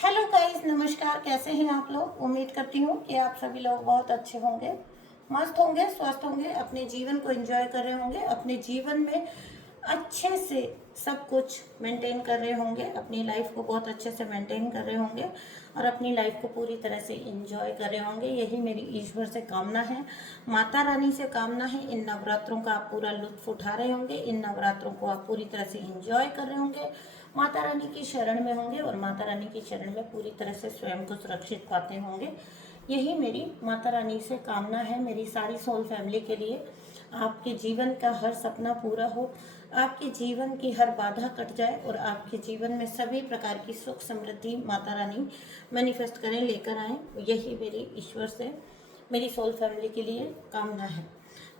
Hello guys, नमस्कार। कैसे हैं आप लोग? उम्मीद करती हूँ कि आप सभी लोग बहुत अच्छे होंगे, मस्त होंगे, स्वस्थ होंगे, अपने जीवन को एंजॉय कर रहे होंगे, अपने जीवन में अच्छे से सब कुछ मेंटेन कर रहे होंगे, अपनी लाइफ को बहुत अच्छे से मेंटेन कर रहे होंगे और अपनी लाइफ को पूरी तरह से एंजॉय कर रहे होंगे। यही मेरी ईश्वर से कामना है, माता रानी से कामना है। इन नवरात्रों का आप पूरा लुत्फ उठा रहे होंगे, इन नवरात्रों को आप पूरी तरह से एंजॉय कर रहे होंगे, माता रानी की शरण में होंगे और माता रानी की शरण में पूरी तरह से स्वयं को सुरक्षित पाते होंगे। यही मेरी माता रानी से कामना है मेरी सारी सोल फैमिली के लिए। आपके जीवन का हर सपना पूरा हो, आपके जीवन की हर बाधा कट जाए और आपके जीवन में सभी प्रकार की सुख समृद्धि माता रानी मैनिफेस्ट करें, लेकर आएँ। यही मेरी ईश्वर से मेरी सोल फैमिली के लिए कामना है।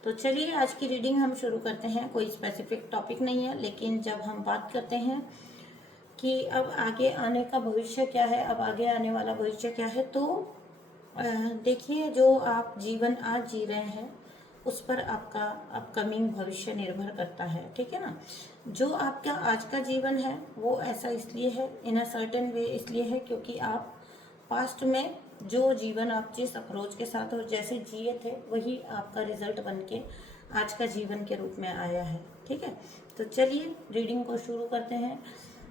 तो चलिए आज की रीडिंग हम शुरू करते हैं। कोई स्पेसिफिक टॉपिक नहीं है, लेकिन जब हम बात करते हैं कि अब आगे आने का भविष्य क्या है, अब आगे आने वाला भविष्य क्या है, तो देखिए, जो आप जीवन आज जी रहे हैं उस पर आपका अपकमिंग भविष्य निर्भर करता है, ठीक है ना। जो आपका आज का जीवन है वो ऐसा इसलिए है, इन अ सर्टेन वे इसलिए है क्योंकि आप पास्ट में जो जीवन आप जिस अप्रोच के साथ और जैसे जिए थे वही आपका रिजल्ट बन के आज का जीवन के रूप में आया है, ठीक है। तो चलिए रीडिंग को शुरू करते हैं।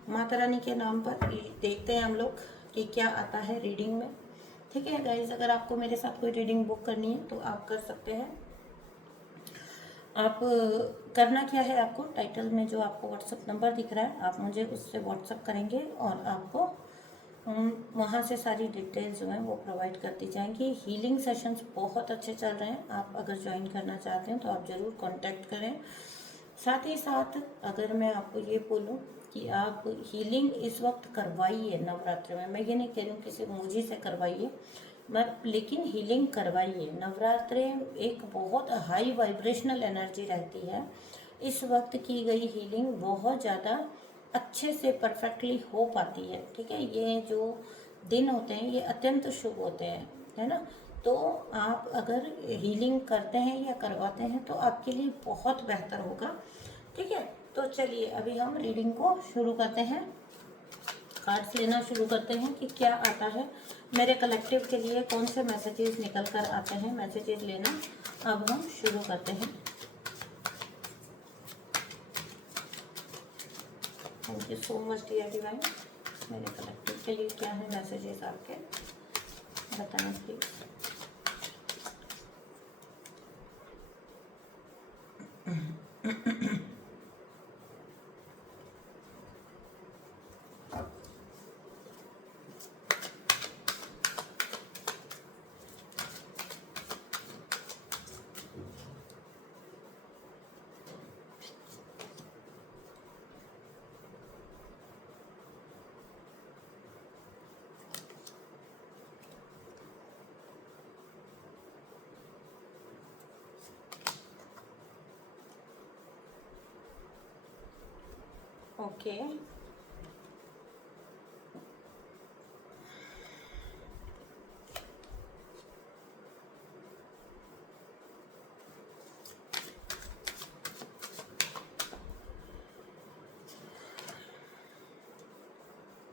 माता रानी के नाम पर देखते हैं हम लोग कि क्या आता है रीडिंग में, ठीक है गाइज। अगर आपको मेरे साथ कोई रीडिंग बुक करनी है तो आप कर सकते हैं। आप करना क्या है, आपको टाइटल में जो आपको व्हाट्सअप नंबर दिख रहा है आप मुझे उससे व्हाट्सअप करेंगे और आपको वहाँ से सारी डिटेल्स जो हैं वो प्रोवाइड कर दी जाएंगी। हीलिंग सेशंस बहुत अच्छे चल रहे हैं, आप अगर ज्वाइन करना चाहते हैं तो आप ज़रूर कांटेक्ट करें। साथ ही साथ अगर मैं आपको ये बोलूँ कि आप हीलिंग इस वक्त करवाइए नवरात्र में, मैं ये नहीं कह रही हूँ किसी मुझी से करवाइए, लेकिन हीलिंग करवाइए। नवरात्रे एक बहुत हाई वाइब्रेशनल एनर्जी रहती है, इस वक्त की गई हीलिंग बहुत ज़्यादा अच्छे से परफेक्टली हो पाती है, ठीक है। ये जो दिन होते हैं ये अत्यंत शुभ होते हैं, है ना। तो आप अगर हीलिंग करते हैं या करवाते हैं तो आपके लिए बहुत बेहतर होगा, ठीक है। तो चलिए अभी हम रीडिंग को शुरू करते हैं, कार्ड्स लेना शुरू करते हैं कि क्या आता है मेरे कलेक्टिव के लिए, कौन से मैसेजेस निकल कर आते हैं। मैसेजेस लेना अब हम शुरू करते हैं। Thank you so much dear divine. मेरे कलेक्टिव के लिए क्या है मैसेजेस आपके, बताएं प्लीज। ओके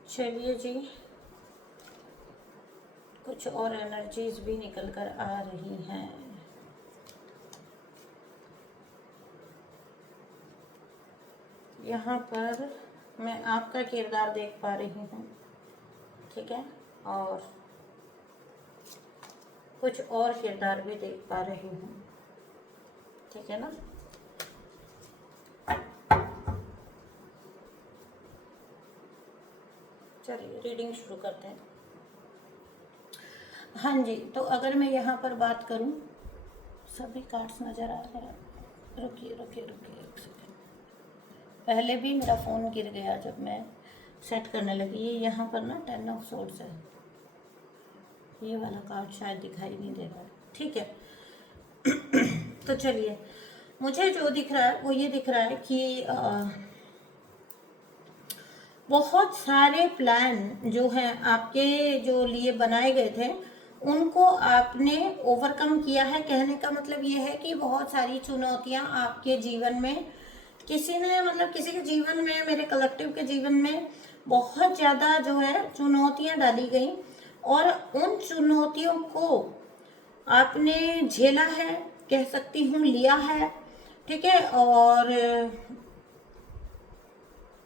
चलिए जी, कुछ और एनर्जीज भी निकल कर आ रही हैं। यहाँ पर मैं आपका किरदार देख पा रही हूँ, ठीक है, और कुछ और किरदार भी देख पा रही हूँ, ठीक है ना। चलिए रीडिंग शुरू करते हैं। हाँ जी, तो अगर मैं यहाँ पर बात करूँ, सभी कार्ड्स नज़र आ रहे हैं। रुकिए रुकिए रुकिए एक सेकेंड, पहले भी मेरा फ़ोन गिर गया जब मैं सेट करने लगी। ये यहाँ पर ना 10 ऑफ सोर्ड्स है, ये वाला कार्ड शायद दिखाई नहीं दे रहा है, ठीक है। तो चलिए, मुझे जो दिख रहा है वो ये दिख रहा है कि बहुत सारे प्लान जो हैं आपके जो लिए बनाए गए थे उनको आपने ओवरकम किया है। कहने का मतलब ये है कि बहुत सारी चुनौतियां आपके जीवन में किसी ने, मतलब किसी के जीवन में, मेरे कलेक्टिव के जीवन में बहुत ज़्यादा जो है चुनौतियाँ डाली गई और उन चुनौतियों को आपने झेला है, कह सकती हूँ लिया है, ठीक है। और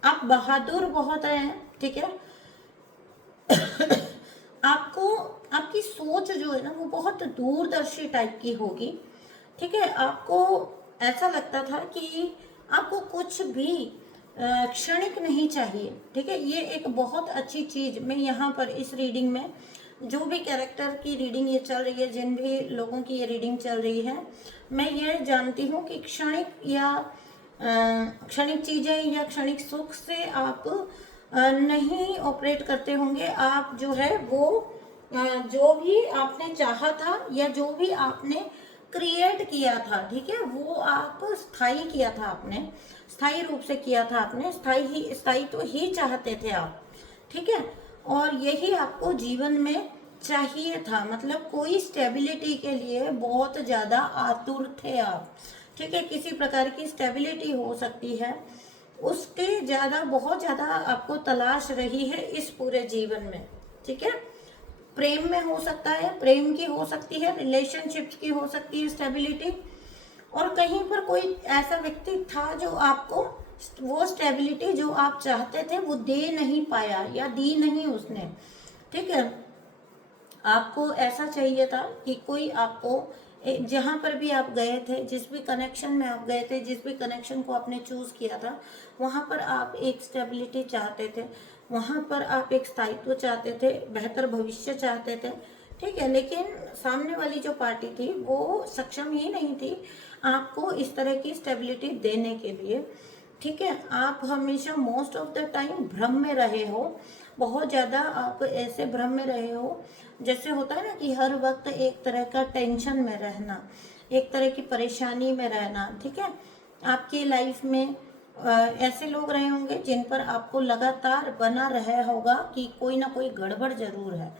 आप बहादुर बहुत हैं, ठीक है। आपको आपकी सोच जो है ना वो बहुत दूरदर्शी टाइप की होगी, ठीक है। आपको ऐसा लगता था कि आपको कुछ भी क्षणिक नहीं चाहिए, ठीक है। ये एक बहुत अच्छी चीज़ मैं यहाँ पर इस रीडिंग में, जो भी कैरेक्टर की रीडिंग ये चल रही है, जिन भी लोगों की ये रीडिंग चल रही है, मैं ये जानती हूँ कि क्षणिक चीज़ें या क्षणिक सुख से आप नहीं ऑपरेट करते होंगे। आप जो है वो जो भी आपने चाहा था या जो भी आपने क्रिएट किया था, ठीक है, वो आप स्थायी किया था, आपने स्थायी रूप से किया था, आपने स्थायी तो ही चाहते थे आप, ठीक है। और यही आपको जीवन में चाहिए था, मतलब कोई स्टेबिलिटी के लिए बहुत ज़्यादा आतुर थे आप, ठीक है। किसी प्रकार की स्टेबिलिटी हो सकती है, उसके ज़्यादा बहुत ज़्यादा आपको तलाश रही है इस पूरे जीवन में, ठीक है। प्रेम में हो सकता है, प्रेम की हो सकती है, रिलेशनशिप्स की हो सकती है स्टेबिलिटी, और कहीं पर कोई ऐसा व्यक्ति था जो आपको वो स्टेबिलिटी जो आप चाहते थे वो दे नहीं पाया या दी नहीं उसने, ठीक है। आपको ऐसा चाहिए था कि कोई आपको जहाँ पर भी आप गए थे, जिस भी कनेक्शन में आप गए थे, जिस भी कनेक्शन को आपने चूज़ किया था, वहाँ पर आप एक स्टेबिलिटी चाहते थे, वहाँ पर आप एक स्थायित्व चाहते थे, बेहतर भविष्य चाहते थे, ठीक है। लेकिन सामने वाली जो पार्टी थी वो सक्षम ही नहीं थी आपको इस तरह की स्टेबिलिटी देने के लिए, ठीक है। आप हमेशा मोस्ट ऑफ द टाइम भ्रम में रहे हो, बहुत ज़्यादा आप ऐसे भ्रम में रहे हो जैसे होता है ना कि हर वक्त एक तरह का टेंशन में रहना, एक तरह की परेशानी में रहना, ठीक है। आपकी लाइफ में ऐसे लोग रहे होंगे जिन पर आपको लगातार बना रहा होगा कि कोई ना कोई गड़बड़ जरूर है।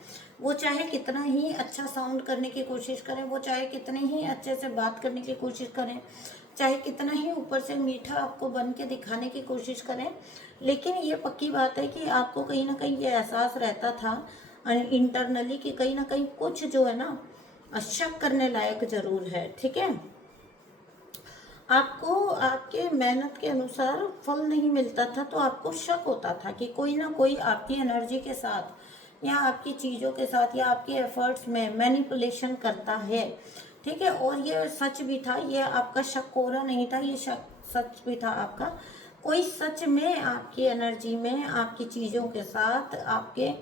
वो चाहे कितना ही अच्छा साउंड करने की कोशिश करें, वो चाहे कितने ही अच्छे से बात करने की कोशिश करें, चाहे कितना ही ऊपर से मीठा आपको बन के दिखाने की कोशिश करें, लेकिन ये पक्की बात है कि आपको कहीं ना कहीं ये एहसास रहता था इंटरनली कि कहीं ना कहीं कुछ जो है ना शक करने लायक जरूर है, ठीक है। आपको आपके मेहनत के अनुसार फल नहीं मिलता था तो आपको शक होता था कि कोई ना कोई आपकी एनर्जी के साथ या आपकी चीज़ों के साथ या आपके एफर्ट्स में मैनिपुलेशन करता है, ठीक है। और ये सच भी था, ये आपका शक हो रहा नहीं था, ये शक सच भी था आपका। कोई सच में आपकी एनर्जी में, आपकी चीज़ों के साथ, आपके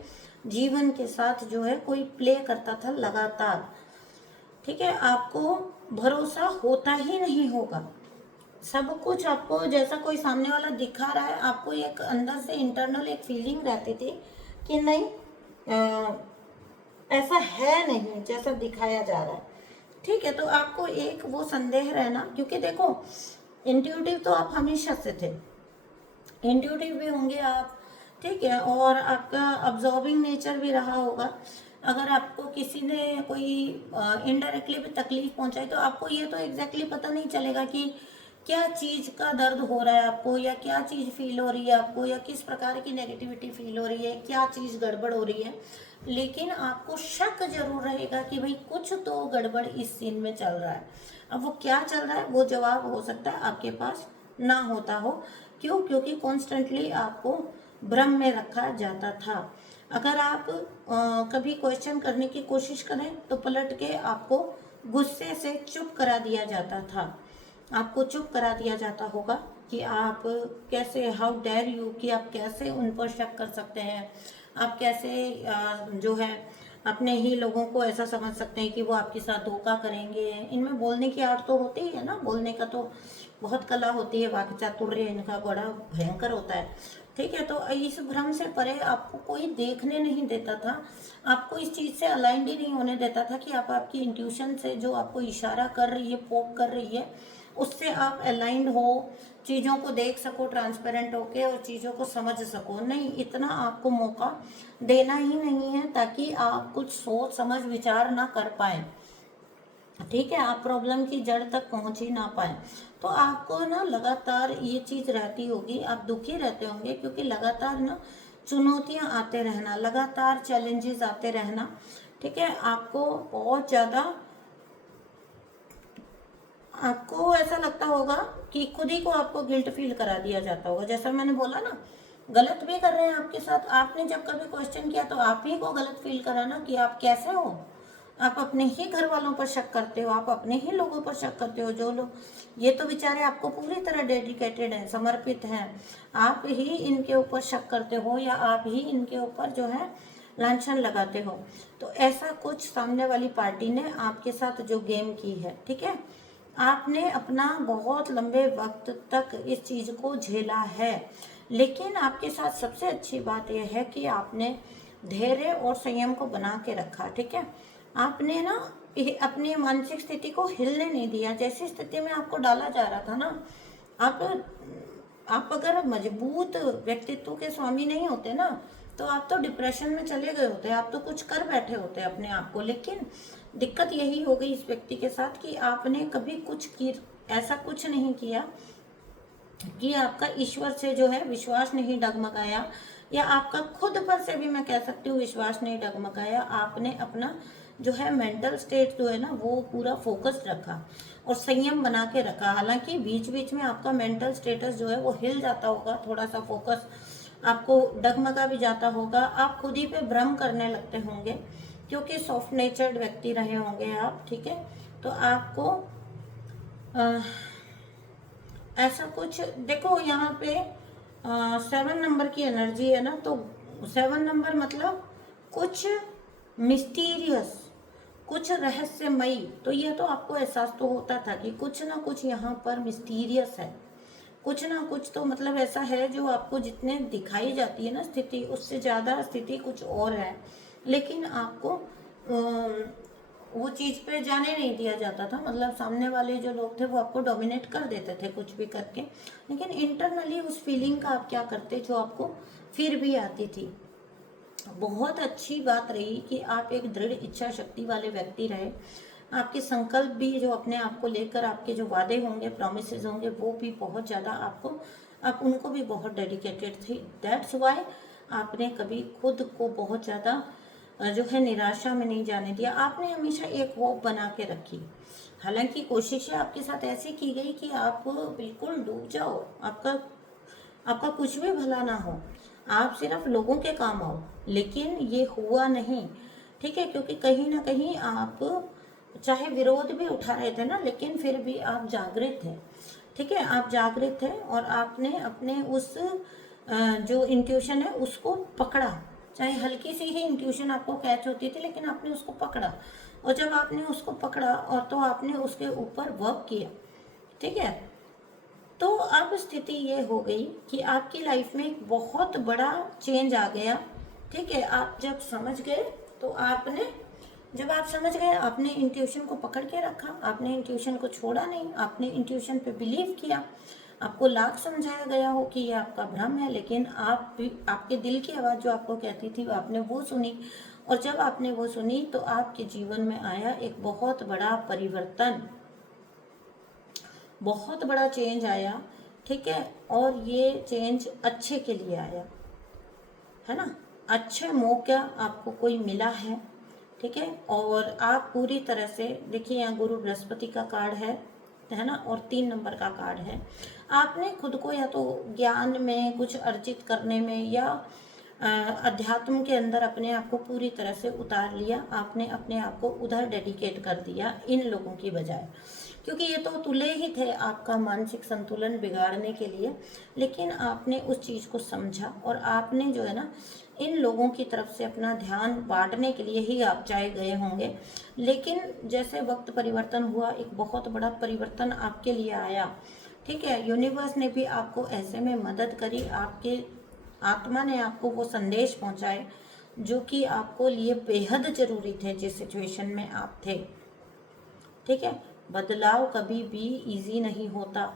जीवन के साथ जो है कोई प्ले करता था लगातार, ठीक है। आपको भरोसा होता ही नहीं होगा, सब कुछ आपको जैसा कोई सामने वाला दिखा रहा है, आपको एक अंदर से इंटरनल एक फीलिंग रहती थी कि नहीं ऐसा है नहीं जैसा दिखाया जा रहा है, ठीक है। तो आपको एक वो संदेह रहना, क्योंकि देखो इंट्यूटिव तो आप हमेशा से थे, इंट्यूटिव भी होंगे आप, ठीक है। और आपका ऑब्जर्विंग नेचर भी रहा होगा। अगर आपको किसी ने कोई इनडायरेक्टली भी तकलीफ पहुंचाई तो आपको ये तो एग्जैक्टली पता नहीं चलेगा कि क्या चीज़ का दर्द हो रहा है आपको, या क्या चीज़ फील हो रही है आपको, या किस प्रकार की नेगेटिविटी फील हो रही है, क्या चीज़ गड़बड़ हो रही है। लेकिन आपको शक जरूर रहेगा कि भाई कुछ तो गड़बड़ इस सीन में चल रहा है। अब वो क्या चल रहा है वो जवाब हो सकता है आपके पास ना होता हो। क्यों? क्योंकि कॉन्स्टेंटली आपको भ्रम में रखा जाता था। अगर आप कभी क्वेश्चन करने की कोशिश करें तो पलट के आपको गुस्से से चुप करा दिया जाता था, आपको चुप करा दिया जाता होगा कि आप कैसे, हाउ डेयर यू, कि आप कैसे उन पर शक कर सकते हैं, आप कैसे जो है अपने ही लोगों को ऐसा समझ सकते हैं कि वो आपके साथ धोखा करेंगे। इनमें बोलने की आर्ट तो होती ही है ना, बोलने का तो बहुत कला होती है, वाक् चातुर्य इनका बड़ा भयंकर होता है, ठीक है। तो इस भ्रम से परे आपको कोई देखने नहीं देता था, आपको इस चीज़ से अलाइंड ही नहीं होने देता था कि आप आपकी इंट्यूशन से जो आपको इशारा कर रही है, पोक कर रही है, उससे आप अलाइंड हो, चीज़ों को देख सको ट्रांसपेरेंट होके और चीज़ों को समझ सको। नहीं, इतना आपको मौका देना ही नहीं है ताकि आप कुछ सोच समझ विचार ना कर पाए, ठीक है, आप प्रॉब्लम की जड़ तक पहुंच ही ना पाए। तो आपको ना लगातार ये चीज़ रहती होगी, आप दुखी रहते होंगे क्योंकि लगातार ना चुनौतियां आते रहना, लगातार चैलेंजेस आते रहना, ठीक है। आपको बहुत ज़्यादा, आपको ऐसा लगता होगा कि खुद ही को आपको गिल्ट फील करा दिया जाता होगा। जैसा मैंने बोला ना, गलत भी कर रहे हैं आपके साथ, आपने जब कभी क्वेश्चन किया तो आप ही को गलत फील करा ना कि आप कैसे हो। आप अपने ही घर वालों पर शक करते हो, आप अपने ही लोगों पर शक करते हो। जो लोग, ये तो बेचारे आपको पूरी तरह डेडिकेटेड हैं, समर्पित हैं, आप ही इनके ऊपर शक करते हो या आप ही इनके ऊपर जो है लांछन लगाते हो। तो ऐसा कुछ सामने वाली पार्टी ने आपके साथ जो गेम की है, ठीक है। आपने अपना बहुत लंबे वक्त तक इस चीज़ को झेला है, लेकिन आपके साथ सबसे अच्छी बात यह है कि आपने धैर्य और संयम को बना के रखा, ठीक है। आपने ना अपनी मानसिक स्थिति को हिलने नहीं दिया। जैसी स्थिति में आपको डाला जा रहा था ना, आप अगर मजबूत व्यक्तित्व के स्वामी नहीं होते ना, तो आप तो डिप्रेशन में चले गए होते, आप तो कुछ कर बैठे होते अपने आप को। लेकिन दिक्कत यही हो गई इस व्यक्ति के साथ कि आपने कभी ऐसा कुछ नहीं किया कि आपका ईश्वर से जो है विश्वास नहीं डगमगाया, या आपका खुद पर से भी मैं कह सकती हूँ विश्वास नहीं डगमगाया। आपने अपना जो है मेंटल स्टेट जो है ना वो पूरा फोकस्ड रखा और संयम बना के रखा। हालांकि बीच बीच में आपका मेंटल स्टेटस जो है वो हिल जाता होगा, थोड़ा सा फोकस आपको डगमगा भी जाता होगा, आप खुद ही पे भ्रम करने लगते होंगे, क्योंकि सॉफ्ट नेचर्ड व्यक्ति रहे होंगे आप, ठीक है। तो आपको ऐसा कुछ देखो, यहाँ पे 7 नंबर की एनर्जी है ना, तो 7 नंबर मतलब कुछ मिस्टीरियस, कुछ रहस्यमयी। तो यह तो आपको एहसास तो होता था कि कुछ ना कुछ यहाँ पर मिस्टीरियस है, कुछ ना कुछ तो मतलब ऐसा है जो आपको जितने दिखाई जाती है ना स्थिति, उससे ज़्यादा स्थिति कुछ और है। लेकिन आपको वो चीज़ पे जाने नहीं दिया जाता था, मतलब सामने वाले जो लोग थे वो आपको डोमिनेट कर देते थे कुछ भी करके। लेकिन इंटरनली उस फीलिंग का आप क्या करते जो आपको फिर भी आती थी। बहुत अच्छी बात रही कि आप एक दृढ़ इच्छा शक्ति वाले व्यक्ति रहे। आपके संकल्प भी जो अपने आप को लेकर आपके जो वादे होंगे, प्रॉमिसेस होंगे, वो भी बहुत ज़्यादा आप उनको भी बहुत डेडिकेटेड थे। दैट्स वाई आपने कभी खुद को बहुत ज़्यादा जो है निराशा में नहीं जाने दिया। आपने हमेशा एक होप बना के रखी। हालांकि कोशिशें आपके साथ ऐसी की गई कि आप बिल्कुल डूब जाओ, आपका कुछ भी भला ना हो, आप सिर्फ लोगों के काम आओ, लेकिन ये हुआ नहीं, ठीक है। क्योंकि कहीं ना कहीं आप चाहे विरोध भी उठा रहे थे ना, लेकिन फिर भी आप जागृत थे, ठीक है। आप जागृत थे और आपने अपने उस जो इंट्यूशन है उसको पकड़ा। चाहे हल्की सी ही इंट्यूशन आपको कैच होती थी, लेकिन आपने उसको पकड़ा, और जब आपने उसको पकड़ा और तो आपने उसके ऊपर वर्क किया, ठीक है। तो अब स्थिति ये हो गई कि आपकी लाइफ में एक बहुत बड़ा चेंज आ गया, ठीक है। आप जब समझ गए तो जब आप समझ गए, आपने इंट्यूशन को पकड़ के रखा, आपने इंट्यूशन को छोड़ा नहीं, आपने इंट्यूशन पे बिलीव किया। आपको लाख समझाया गया हो कि ये आपका भ्रम है, लेकिन आप भी आपके दिल की आवाज़ जो आपको कहती थी आपने वो सुनी, और जब आपने वो सुनी तो आपके जीवन में आया एक बहुत बड़ा परिवर्तन, बहुत बड़ा चेंज आया, ठीक है। और ये चेंज अच्छे के लिए आया है ना, अच्छे मौका आपको कोई मिला है, ठीक है। और आप पूरी तरह से देखिए, यहाँ गुरु बृहस्पति का कार्ड है ना, और 3 नंबर का कार्ड है। आपने खुद को या तो ज्ञान में कुछ अर्जित करने में या अध्यात्म के अंदर अपने आप को पूरी तरह से उतार लिया। आपने अपने आप को उधर डेडिकेट कर दिया इन लोगों की बजाय, क्योंकि ये तो तुले ही थे आपका मानसिक संतुलन बिगाड़ने के लिए। लेकिन आपने उस चीज़ को समझा और आपने जो है ना इन लोगों की तरफ से अपना ध्यान बांटने के लिए ही आप चाहे गए होंगे। लेकिन जैसे वक्त परिवर्तन हुआ, एक बहुत बड़ा परिवर्तन आपके लिए आया, ठीक है। यूनिवर्स ने भी आपको ऐसे में मदद करी, आपके आत्मा ने आपको वो संदेश पहुंचाए जो कि आपको लिए बेहद ज़रूरी थे जिस सिचुएशन में आप थे, ठीक है। बदलाव कभी भी इजी नहीं होता।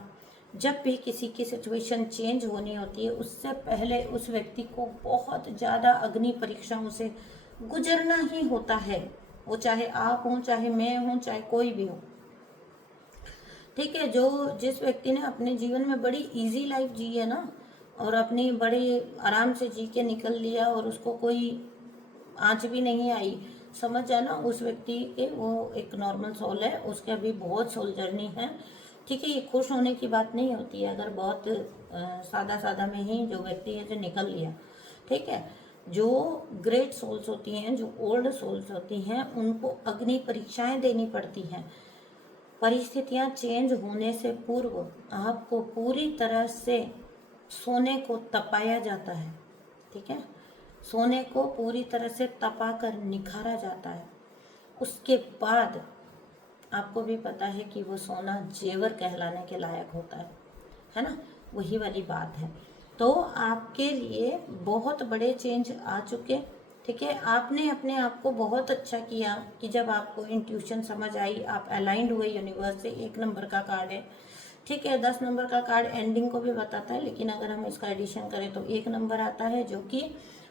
जब भी किसी की सिचुएशन चेंज होनी होती है, उससे पहले उस व्यक्ति को बहुत ज़्यादा अग्नि परीक्षाओं से गुजरना ही होता है। वो चाहे आप हों, चाहे मैं हूँ, चाहे कोई भी हो, ठीक है। जिस व्यक्ति ने अपने जीवन में बड़ी इजी लाइफ जी है ना, और अपनी बड़ी आराम से जी के निकल लिया और उसको कोई आँच भी नहीं आई, समझ जाना उस व्यक्ति के वो एक नॉर्मल सोल है, उसके अभी बहुत सोल जर्नी है। ठीक है, ये खुश होने की बात नहीं होती है अगर बहुत सादा सादा में ही जो व्यक्ति है जो निकल लिया। ठीक है, जो ग्रेट सोल्स होती हैं, जो ओल्ड सोल्स होती हैं, उनको अग्नि परीक्षाएं देनी पड़ती हैं। परिस्थितियां चेंज होने से पूर्व आपको पूरी तरह से सोने को तपाया जाता है। ठीक है, सोने को पूरी तरह से तपा कर निखारा जाता है। उसके बाद आपको भी पता है कि वो सोना जेवर कहलाने के लायक होता है ना, वही वाली बात है। तो आपके लिए बहुत बड़े चेंज आ चुके। ठीक है, आपने अपने आप को बहुत अच्छा किया कि जब आपको इंट्यूशन समझ आई, आप अलाइंड हुए यूनिवर्स से। 1 नंबर का कार्ड है। ठीक है, 10 नंबर का कार्ड एंडिंग को भी बताता है, लेकिन अगर हम इसका एडिशन करें तो 1 नंबर आता है जो कि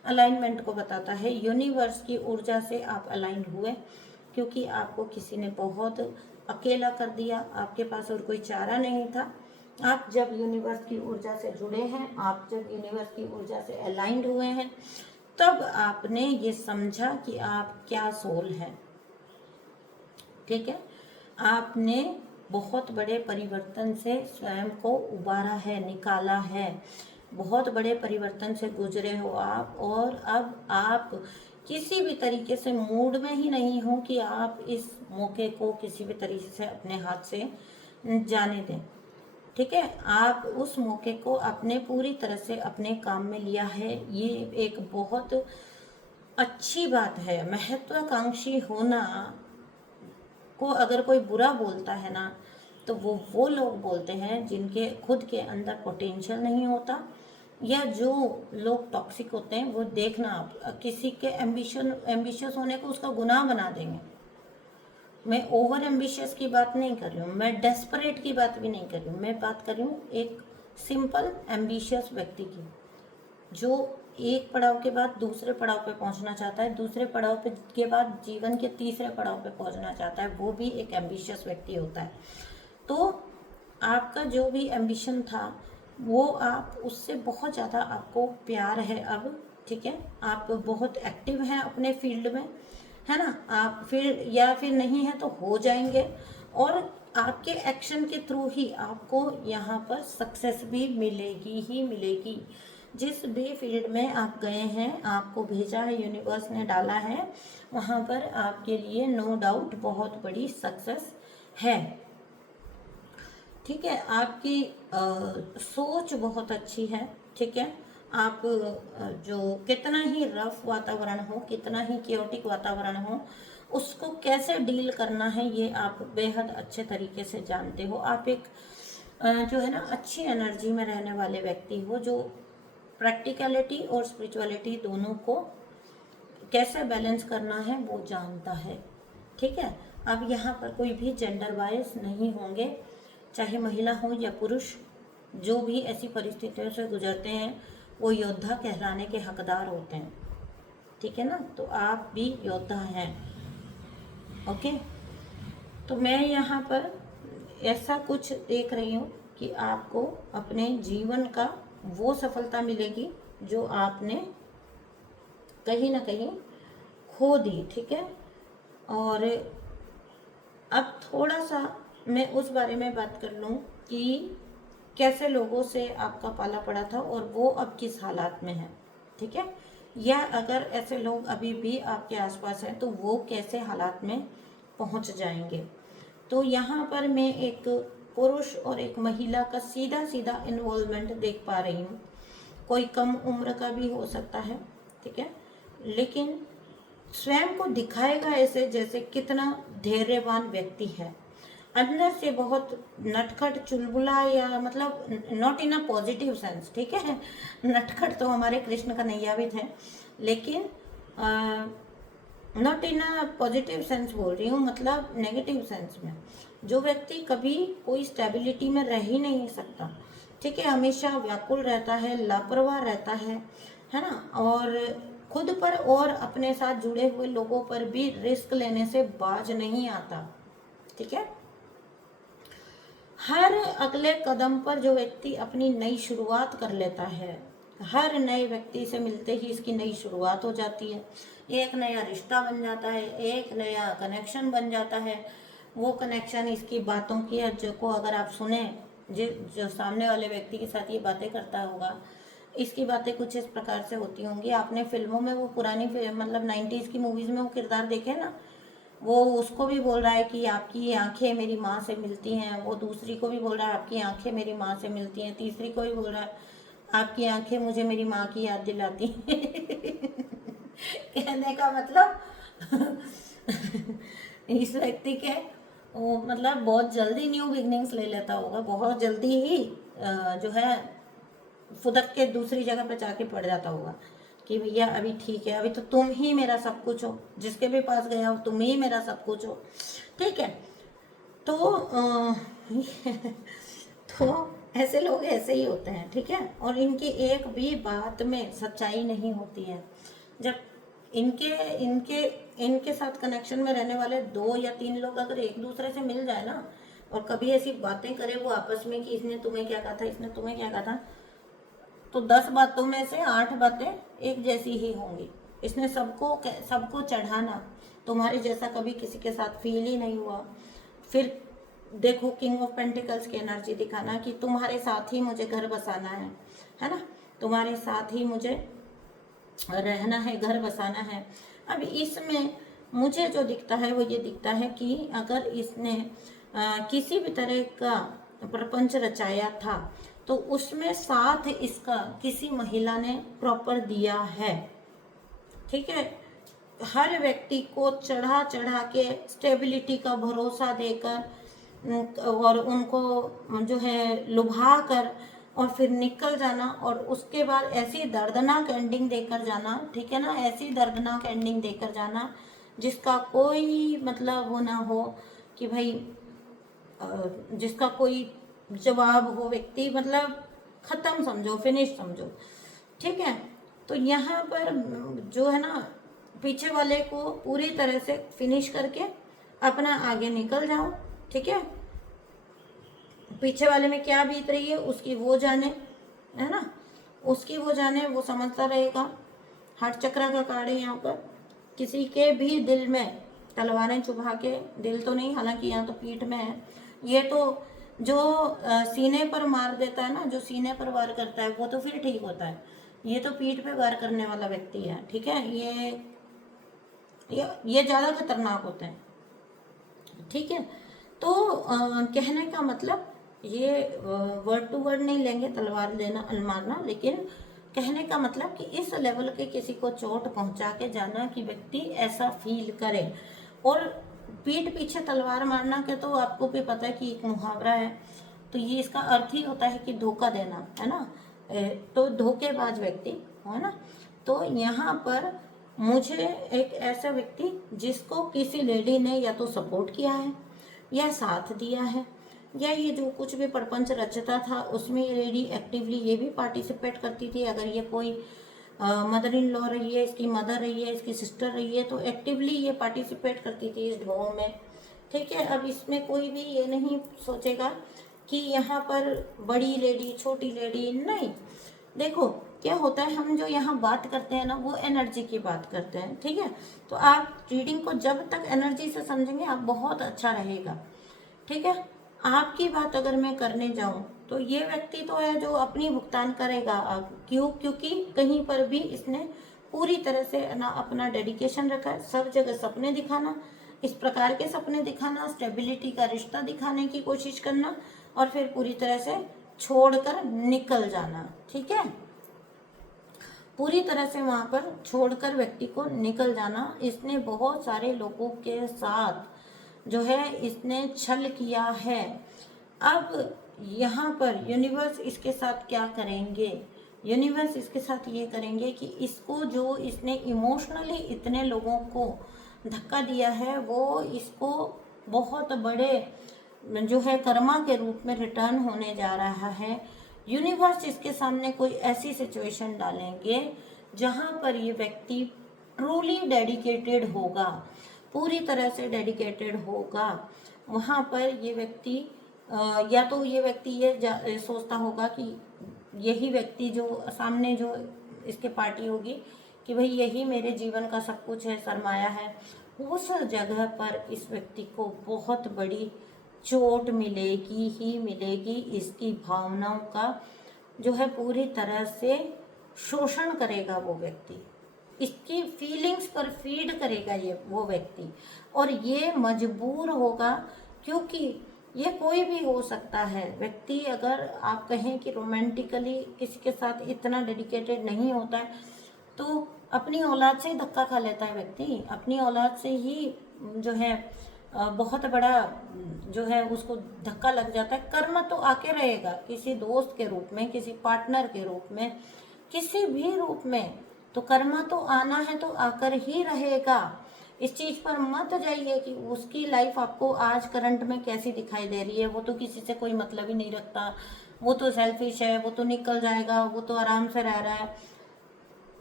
अलाइनमेंट को बताता है। यूनिवर्स की ऊर्जा से आप अलाइन हुए, क्योंकि आपको किसी ने बहुत अकेला कर दिया, आपके पास और कोई चारा नहीं था। आप जब यूनिवर्स की ऊर्जा से जुड़े हैं, आप जब यूनिवर्स की ऊर्जा से अलाइंड हुए हैं, तब आपने ये समझा कि आप क्या सोल हैं। ठीक है, आपने बहुत बड़े परिवर्तन से स्वयं को उबारा है, निकाला है, बहुत बड़े परिवर्तन से गुजरे हो आप। और अब आप किसी भी तरीके से मूड में ही नहीं हो कि आप इस मौके को किसी भी तरीके से अपने हाथ से जाने दें। ठीक है, आप उस मौके को अपने पूरी तरह से अपने काम में लिया है। ये एक बहुत अच्छी बात है। महत्वाकांक्षी होना को अगर कोई बुरा बोलता है ना, तो वो लोग बोलते हैं जिनके खुद के अंदर पोटेंशियल नहीं होता, या जो लोग टॉक्सिक होते हैं। वो देखना, आप किसी के एम्बिशियस होने को उसका गुनाह बना देंगे। मैं ओवर एम्बिशियस की बात नहीं कर रही हूँ, मैं डेस्परेट की बात भी नहीं कर रही हूँ। मैं बात कर रही हूँ एक सिंपल एम्बिशियस व्यक्ति की, जो एक पड़ाव के बाद दूसरे पड़ाव पे पहुंचना चाहता है, दूसरे पड़ाव पे के बाद जीवन के तीसरे पड़ाव पे पहुंचना चाहता है। वो भी एक एम्बिशियस व्यक्ति होता है। तो आपका जो भी एम्बिशन था, वो आप उससे बहुत ज़्यादा आपको प्यार है अब। ठीक है, आप बहुत एक्टिव हैं अपने फील्ड में, है ना। आप फिर या फिर नहीं है तो हो जाएंगे, और आपके एक्शन के थ्रू ही आपको यहाँ पर सक्सेस भी मिलेगी ही मिलेगी। जिस भी फील्ड में आप गए हैं, आपको भेजा है, यूनिवर्स ने डाला है, वहाँ पर आपके लिए नो डाउट बहुत बड़ी सक्सेस है। ठीक है, आपकी सोच बहुत अच्छी है। ठीक है, आप जो कितना ही रफ वातावरण हो, कितना ही क्योटिक वातावरण हो, उसको कैसे डील करना है ये आप बेहद अच्छे तरीके से जानते हो। आप एक जो है ना अच्छी एनर्जी में रहने वाले व्यक्ति हो, जो प्रैक्टिकलिटी और स्पिरिचुअलिटी दोनों को कैसे बैलेंस करना है वो जानता है। ठीक है, अब यहाँ पर कोई भी जेंडर बायस नहीं होंगे, चाहे महिला हो या पुरुष। जो भी ऐसी परिस्थितियों से गुजरते हैं वो योद्धा कहलाने के हकदार होते हैं। ठीक है ना, तो आप भी योद्धा हैं। ओके, तो मैं यहाँ पर ऐसा कुछ देख रही हूँ कि आपको अपने जीवन का वो सफलता मिलेगी जो आपने कहीं ना कहीं खो दी। ठीक है, और अब थोड़ा सा मैं उस बारे में बात कर लूँ कि कैसे लोगों से आपका पाला पड़ा था और वो अब किस हालात में है। ठीक है, या अगर ऐसे लोग अभी भी आपके आसपास हैं तो वो कैसे हालात में पहुंच जाएंगे। तो यहाँ पर मैं एक पुरुष और एक महिला का सीधा सीधा इन्वॉल्वमेंट देख पा रही हूँ। कोई कम उम्र का भी हो सकता है। ठीक है, लेकिन स्वयं को दिखाएगा ऐसे जैसे कितना धैर्यवान व्यक्ति है, अंदर से बहुत नटखट चुलबुला, या मतलब not in a positive sense. ठीक है, नटखट तो हमारे कृष्ण का नैया भी थे, लेकिन not in a positive sense बोल रही हूँ, मतलब नेगेटिव सेंस में। जो व्यक्ति कभी कोई स्टेबिलिटी में रह ही नहीं सकता। ठीक है, हमेशा व्याकुल रहता है, लापरवाह रहता है ना, और खुद पर और अपने साथ जुड़े हुए लोगों पर भी रिस्क लेने से बाज नहीं आता। ठीक है, हर अगले कदम पर जो व्यक्ति अपनी नई शुरुआत कर लेता है, हर नए व्यक्ति से मिलते ही इसकी नई शुरुआत हो जाती है, एक नया रिश्ता बन जाता है, एक नया कनेक्शन बन जाता है। वो कनेक्शन इसकी बातों की जो को अगर आप सुने, जो सामने वाले व्यक्ति के साथ ये बातें करता होगा, इसकी बातें कुछ इस प्रकार से होती होंगी। आपने फिल्मों में वो पुरानी मतलब 90s की मूवीज़ में वो किरदार देखे ना, वो उसको भी बोल रहा है कि आपकी आंखें मेरी माँ से मिलती हैं, वो दूसरी को भी बोल रहा है आपकी आंखें मेरी माँ से मिलती हैं, तीसरी को भी बोल रहा है आपकी आंखें मुझे मेरी माँ की याद दिलाती हैं। कहने का मतलब इस व्यक्ति के वो मतलब बहुत जल्दी न्यू बिगनिंग्स ले लेता होगा, बहुत जल्दी ही जो है फुदक के दूसरी जगह पर जाके पड़ जाता होगा कि भैया अभी ठीक है, अभी तो तुम ही मेरा सब कुछ हो, जिसके भी पास गया हो तुम ही मेरा सब कुछ हो, ठीक है। तो तो ऐसे लोग ऐसे ही होते हैं, ठीक है। और इनकी एक भी बात में सच्चाई नहीं होती है। जब इनके इनके इनके साथ कनेक्शन में रहने वाले 2 या 3 लोग अगर एक दूसरे से मिल जाए ना, और कभी ऐसी बातें करें वो आपस में कि इसने तुम्हें क्या कहा था, इसने तुम्हें क्या कहा था, तो 10 बातों में से 8 बातें एक जैसी ही होंगी। इसने सबको चढ़ाना, तुम्हारे जैसा कभी किसी के साथ फील ही नहीं हुआ। फिर देखो किंग ऑफ पेंटिकल्स की एनर्जी दिखाना कि तुम्हारे साथ ही मुझे घर बसाना है ना, तुम्हारे साथ ही मुझे रहना है, घर बसाना है। अब इसमें मुझे जो दिखता है वो ये दिखता है कि अगर इसने किसी भी तरह का प्रपंच रचाया था तो उसमें साथ इसका किसी महिला ने प्रॉपर दिया है, ठीक है। हर व्यक्ति को चढ़ा चढ़ा के स्टेबिलिटी का भरोसा देकर और उनको जो है लुभा कर और फिर निकल जाना, और उसके बाद ऐसी दर्दनाक एंडिंग देकर जाना, ठीक है ना, ऐसी दर्दनाक एंडिंग देकर जाना जिसका कोई मतलब वो ना हो कि भाई जिसका कोई जवाब हो, व्यक्ति मतलब ख़त्म समझो, फिनिश समझो, ठीक है। तो यहाँ पर जो है ना, पीछे वाले को पूरी तरह से फिनिश करके अपना आगे निकल जाओ, ठीक है। पीछे वाले में क्या बीत रही है उसकी वो जाने, है ना, उसकी वो जाने, वो समझता रहेगा। हार्ट चक्र का कार्ड है यहाँ पर। किसी के भी दिल में तलवारें चुभा के, दिल तो नहीं, हालांकि यहाँ तो पीठ में है, ये तो जो सीने पर मार देता है ना, जो सीने पर वार करता है वो तो फिर ठीक होता है, ये तो पीठ पे वार करने वाला व्यक्ति है, ठीक है। ये ज़्यादा खतरनाक होते हैं, ठीक है। तो कहने का मतलब ये वर्ड टू वर्ड नहीं लेंगे तलवार लेना मारना, लेकिन कहने का मतलब कि इस लेवल के किसी को चोट पहुंचा के जाना कि व्यक्ति ऐसा फील करे। और पीठ पीछे तलवार मारना के तो आपको भी पता है कि एक मुहावरा है, तो ये इसका अर्थ ही होता है कि धोखा देना, है ना, तो धोखेबाज व्यक्ति, है ना। तो यहाँ पर मुझे एक ऐसा व्यक्ति जिसको किसी लेडी ने या तो सपोर्ट किया है या साथ दिया है, या ये जो कुछ भी प्रपंच रचता था उसमें ये लेडी एक्टिवली ये भी पार्टिसिपेट करती थी। अगर ये कोई मदर इन लॉ रही है, इसकी मदर रही है, इसकी सिस्टर रही है, तो एक्टिवली ये पार्टिसिपेट करती थी इस ढोंग में, ठीक है। अब इसमें कोई भी ये नहीं सोचेगा कि यहाँ पर बड़ी लेडी छोटी लेडी, नहीं। देखो क्या होता है, हम जो यहाँ बात करते हैं ना वो एनर्जी की बात करते हैं, ठीक है। तो आप रीडिंग को जब तक एनर्जी से समझेंगे आप बहुत अच्छा रहेगा, ठीक है। आपकी बात अगर मैं करने जाऊँ तो ये व्यक्ति तो है जो अपनी भुगतान करेगा। अब क्योंकि कहीं पर भी इसने पूरी तरह से ना अपना डेडिकेशन रखा है, सब जगह सपने दिखाना, इस प्रकार के सपने दिखाना, स्टेबिलिटी का रिश्ता दिखाने की कोशिश करना, और फिर पूरी तरह से छोड़कर निकल जाना, ठीक है। पूरी तरह से वहाँ पर छोड़कर व्यक्ति को निकल जाना। इसने बहुत सारे लोगों के साथ जो है इसने छल किया है। अब यहाँ पर यूनिवर्स इसके साथ क्या करेंगे, यूनिवर्स इसके साथ ये करेंगे कि इसको जो इसने इमोशनली इतने लोगों को धक्का दिया है वो इसको बहुत बड़े जो है कर्मा के रूप में रिटर्न होने जा रहा है। यूनिवर्स इसके सामने कोई ऐसी सिचुएशन डालेंगे जहाँ पर ये व्यक्ति ट्रूली डेडिकेटेड होगा, पूरी तरह से डेडिकेटेड होगा। वहाँ पर ये व्यक्ति या तो ये व्यक्ति ये सोचता होगा कि यही व्यक्ति जो सामने जो इसके पार्टी होगी कि भाई यही मेरे जीवन का सब कुछ है, सरमाया है, उस जगह पर इस व्यक्ति को बहुत बड़ी चोट मिलेगी ही मिलेगी। इसकी भावनाओं का जो है पूरी तरह से शोषण करेगा वो व्यक्ति, इसकी फीलिंग्स पर फीड करेगा ये वो व्यक्ति, और ये मजबूर होगा, क्योंकि ये कोई भी हो सकता है व्यक्ति। अगर आप कहें कि रोमांटिकली किसी के साथ इतना डेडिकेटेड नहीं होता है तो अपनी औलाद से ही धक्का खा लेता है व्यक्ति, अपनी औलाद से ही जो है बहुत बड़ा जो है उसको धक्का लग जाता है। कर्म तो आके रहेगा, किसी दोस्त के रूप में, किसी पार्टनर के रूप में, किसी भी रूप में, तो कर्मा तो आना है तो आकर ही रहेगा। इस चीज़ पर मत जाइए कि उसकी लाइफ आपको आज करंट में कैसी दिखाई दे रही है, वो तो किसी से कोई मतलब ही नहीं रखता, वो तो सेल्फिश है, वो तो निकल जाएगा, वो तो आराम से रह रहा है।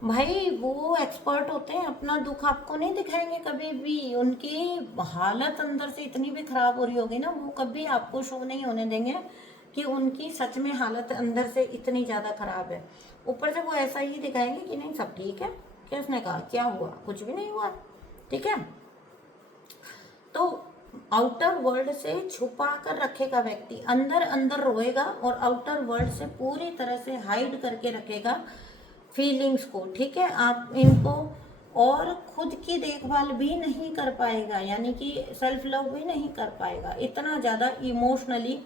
भाई वो एक्सपर्ट होते हैं, अपना दुख आपको नहीं दिखाएंगे कभी भी। उनकी हालत अंदर से इतनी भी खराब हो रही होगी ना, वो कभी आपको शो नहीं होने देंगे कि उनकी सच में हालत अंदर से इतनी ज़्यादा खराब है। ऊपर से वो ऐसा ही दिखाएंगे कि नहीं सब ठीक है, क्या उसने कहा, क्या हुआ, कुछ भी नहीं हुआ, ठीक है। तो आउटर वर्ल्ड से छुपा कर रखेगा व्यक्ति, अंदर अंदर रोएगा और आउटर वर्ल्ड से पूरी तरह से हाइड करके रखेगा फीलिंग्स को, ठीक है। आप इनको और खुद की देखभाल भी नहीं कर पाएगा, यानी कि सेल्फ लव भी नहीं कर पाएगा, इतना ज़्यादा इमोशनली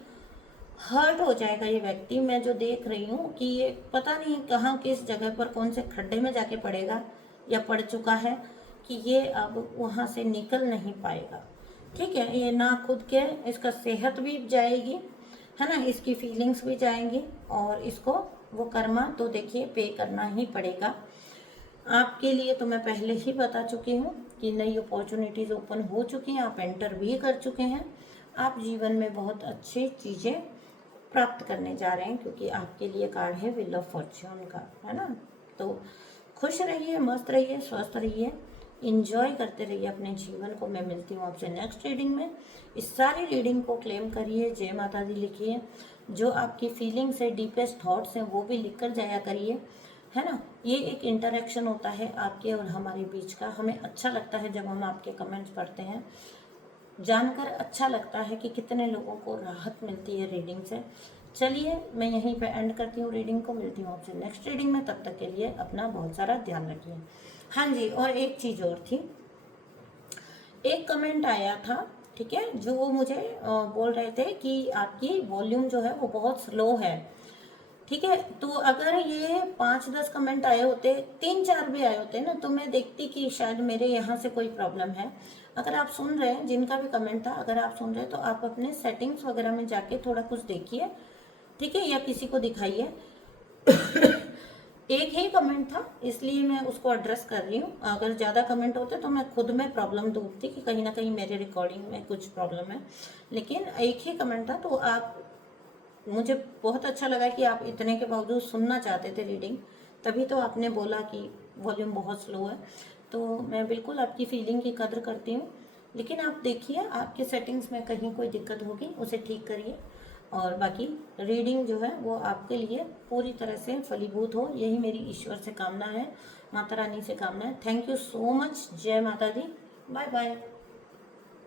हर्ट हो जाएगा ये व्यक्ति। मैं जो देख रही हूँ कि ये पता नहीं कहाँ किस जगह पर कौन से खड्डे में जाके पड़ेगा या पड़ चुका है कि ये अब वहाँ से निकल नहीं पाएगा, ठीक है। ये ना खुद के, इसका सेहत भी जाएगी, है ना, इसकी फीलिंग्स भी जाएंगी, और इसको वो कर्मा तो देखिए पे करना ही पड़ेगा। आपके लिए तो मैं पहले ही बता चुकी हूँ कि नई अपॉर्चुनिटीज़ ओपन हो चुकी हैं, आप एंटर भी कर चुके हैं, आप जीवन में बहुत अच्छी चीज़ें प्राप्त करने जा रहे हैं, क्योंकि आपके लिए कार्ड है व्हील ऑफ फॉर्च्यून का, है ना। तो खुश रहिए, मस्त रहिए, स्वस्थ रहिए, इंजॉय करते रहिए अपने जीवन को। मैं मिलती हूँ आपसे नेक्स्ट रीडिंग में। इस सारी रीडिंग को क्लेम करिए, जय माता दी लिखिए, जो आपकी फीलिंग्स है, डीपेस्ट थॉट्स हैं, वो भी लिख कर जाया करिए, है ना। ये एक इंटरेक्शन होता है आपके और हमारे बीच का। हमें अच्छा लगता है जब हम आपके कमेंट्स पढ़ते हैं, जानकर अच्छा लगता है कि कितने लोगों को राहत मिलती है रीडिंग से। चलिए मैं यहीं पे एंड करती हूँ रीडिंग को, मिलती हूँ आपसे नेक्स्ट रीडिंग में। तब तक के लिए अपना बहुत सारा ध्यान रखिए। हाँ जी, और एक चीज़ और थी, एक कमेंट आया था, ठीक है, जो वो मुझे बोल रहे थे कि आपकी वॉल्यूम जो है वो बहुत स्लो है, ठीक है। तो अगर ये 5-10 कमेंट आए होते, 3-4 भी आए होते ना, तो मैं देखती कि शायद मेरे यहाँ से कोई प्रॉब्लम है। अगर आप सुन रहे हैं, जिनका भी कमेंट था, अगर आप सुन रहे हैं तो आप अपने सेटिंग्स वगैरह में जाके थोड़ा कुछ देखिए, ठीक है, या किसी को दिखाइए। एक ही कमेंट था इसलिए मैं उसको एड्रेस कर रही हूँ। अगर ज़्यादा कमेंट होते तो मैं खुद में प्रॉब्लम ढूंढती कि कहीं ना कहीं मेरे रिकॉर्डिंग में कुछ प्रॉब्लम है, लेकिन एक ही कमेंट था। तो आप, मुझे बहुत अच्छा लगा कि आप इतने के बावजूद सुनना चाहते थे रीडिंग, तभी तो आपने बोला कि वॉल्यूम बहुत स्लो है। तो मैं बिल्कुल आपकी फीलिंग की कदर करती हूँ, लेकिन आप देखिए आपके सेटिंग्स में कहीं कोई दिक्कत होगी उसे ठीक करिए, और बाकी रीडिंग जो है वो आपके लिए पूरी तरह से फलीभूत हो, यही मेरी ईश्वर से कामना है, माता रानी से कामना है। थैंक यू सो मच, जय माता दी, बाय बाय।